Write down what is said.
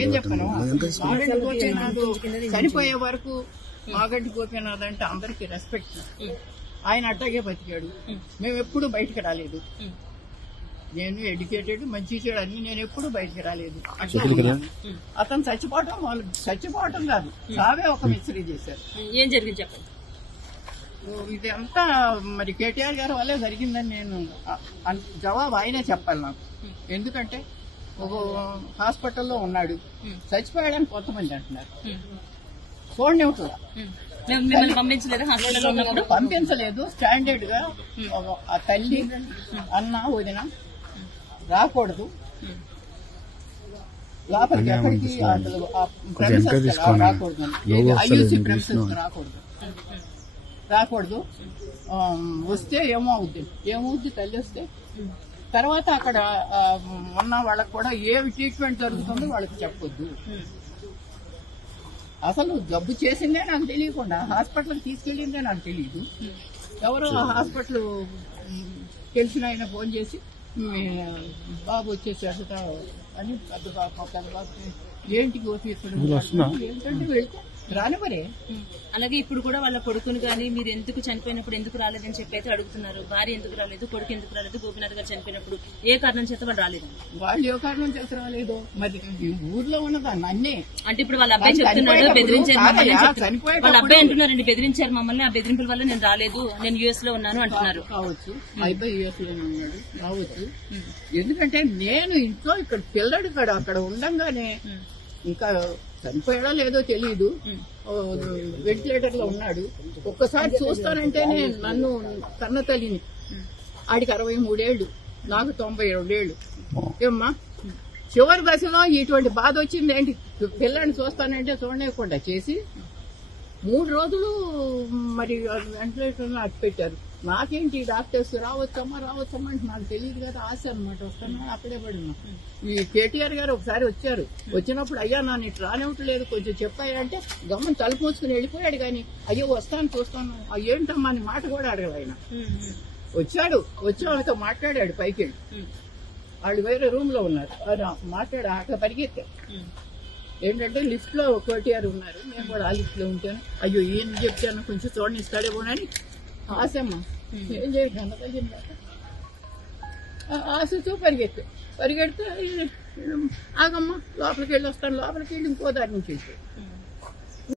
ఏం చెప్పను, మాగంటి గోపీనాథ్ చనిపోయే వరకు మాగంటి గోపీనాథ్ అంటే అందరికి రెస్పెక్ట్. ఆయన అట్టాగే బతికాడు. మేము ఎప్పుడు బయటకు రాలేదు. నేను ఎడ్యుకేటెడ్, మంచి చెడు అని నేను ఎప్పుడు బయటకు రాలేదు. అతను చచ్చిపోవటం కాదు, సావే ఒక మిస్టరీ చేశారు. ఏం జరిగింది చెప్పండి. ఇది అంతా మరి కేటీఆర్ గారి వల్లే జరిగిందని నేను జవాబు ఆయనే చెప్పాలి నాకు. ఎందుకంటే ఒక హాస్పిటల్లో ఉన్నాడు, చచ్చిపోయాడని కొంతమంది అంటున్నారు. చూడనివ్వట్లా, పంపించలేదు. స్టాండర్డ్ గా ఆ తల్లి అన్న వదిన రాకూడదు లోపలికి, ఎక్కడికి రాకూడదు, ఐయూసీ ప్రెమిసెస్ రాకూడదు. వస్తే ఏమవుద్ది తల్లి వస్తే తర్వాత అక్కడ ఉన్న వాళ్ళకి కూడా ఏమి ట్రీట్మెంట్ జరుగుతుందో వాళ్ళకి చెప్పొద్దు. అసలు జబ్బు చేసిందే నాకు తెలియకుండా హాస్పిటల్కి తీసుకెళ్ళిందే నాకు తెలియదు. ఎవరో ఆ హాస్పిటల్ తెలిసిన ఆయన ఫోన్ చేసి బాబు వచ్చేసాడు అని పెద్ద బాబు ఏంటి గోపి ఏంటంటే వెళ్తే రానివరే. అలాగే ఇప్పుడు కూడా వాళ్ళ కొడుకుని కానీ మీరు ఎందుకు చనిపోయినప్పుడు ఎందుకు రాలేదని చెప్పి అయితే అడుగుతున్నారు. భార్య ఎందుకు రాలేదు, కొడుకు ఎందుకు రాలేదు, గోపీనాథ్ గారు చనిపోయినప్పుడు ఏ కారణం చేత వాళ్ళు రాలేదు. వాళ్ళు ఏ కారణం చేత రాలేదు మరి ఊర్లో ఉన్నదాన్ని అన్నీ అంటే ఇప్పుడు వాళ్ళ అబ్బాయి చెప్తున్నాడు బెదిరించారు మమ్మల్ని, వాళ్ళ అబ్బాయి అంటున్నారండి బెదిరించారు మమ్మల్ని, ఆ బెదిరింపుల వల్ల నేను రాలేదు, నేను యుఎస్ లో ఉన్నాను అంటున్నారు. కావచ్చు, అబ్బాయి యుఎస్ లో ఉన్నాడు కావచ్చు. ఎందుకంటే నేను ఇంట్లో ఇక్కడ పిల్లడు అక్కడ ఉండంగానే ఇంకా చనిపోయాడో లేదో తెలియదు, వెంటిలేటర్ లో ఉన్నాడు. ఒక్కసారి చూస్తానంటేనే నన్ను కన్న తల్లిని, ఆడికి 63 ఏళ్లు, నాకు 92 ఏళ్లు. ఏమ్మా చివరి దశలో ఇటువంటి బాధ వచ్చింది ఏంటి, పిల్లాడిని చూస్తానంటే చూడలేకుండా చేసి 3 రోజులు మరి వెంటిలేటర్ లో అట్టు పెట్టారు. నాకేంటి డాక్టర్స్ రావచ్చమ్మా అంటే నాకు తెలియదు కదా, ఆశ అనమాట. వస్తున్నా అక్కడే పడినా. ఈ కేటీఆర్ గారు ఒకసారి వచ్చారు, వచ్చినప్పుడు అయ్యా నన్ను ఇటు రానివ్వట్లేదు కొంచెం చెప్పాయంటే గమ్మని తలుపు మూసుకుని వెళ్ళిపోయాడు. కానీ అయ్యో వస్తాను చూస్తాను ఏంటమ్మా అని మాట కూడా అడగదు ఆయన. వచ్చాడు, వచ్చి వాళ్ళతో మాట్లాడాడు, పైకి వెళ్ళి వాళ్ళు వేరే రూమ్ లో ఉన్నారు, మాట్లాడు అక్కడ పరిగెత్తారు. ఏంటంటే లిఫ్ట్ లో కేటీఆర్ ఉన్నారు, నేను కూడా ఆ లిఫ్ట్ లో ఉంటాను. అయ్యో ఏం చెప్తాను కొంచెం చూడండి ఇస్తాడేమోనని ఆశమ్మా ఏం చేయడం ఆశతో పరిగెడితే ఆగమ్మా లోపలికి వెళ్ళి వస్తాను, లోపలికి వెళ్ళి ఇంకో దారి నుంచి